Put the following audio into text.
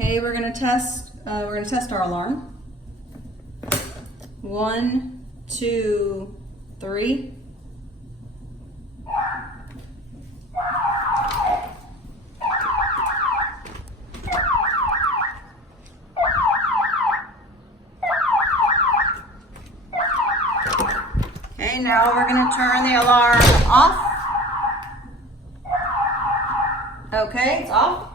Okay, we're gonna test our alarm. 1, 2, 3. Okay, now we're gonna turn the alarm off. Okay, it's off.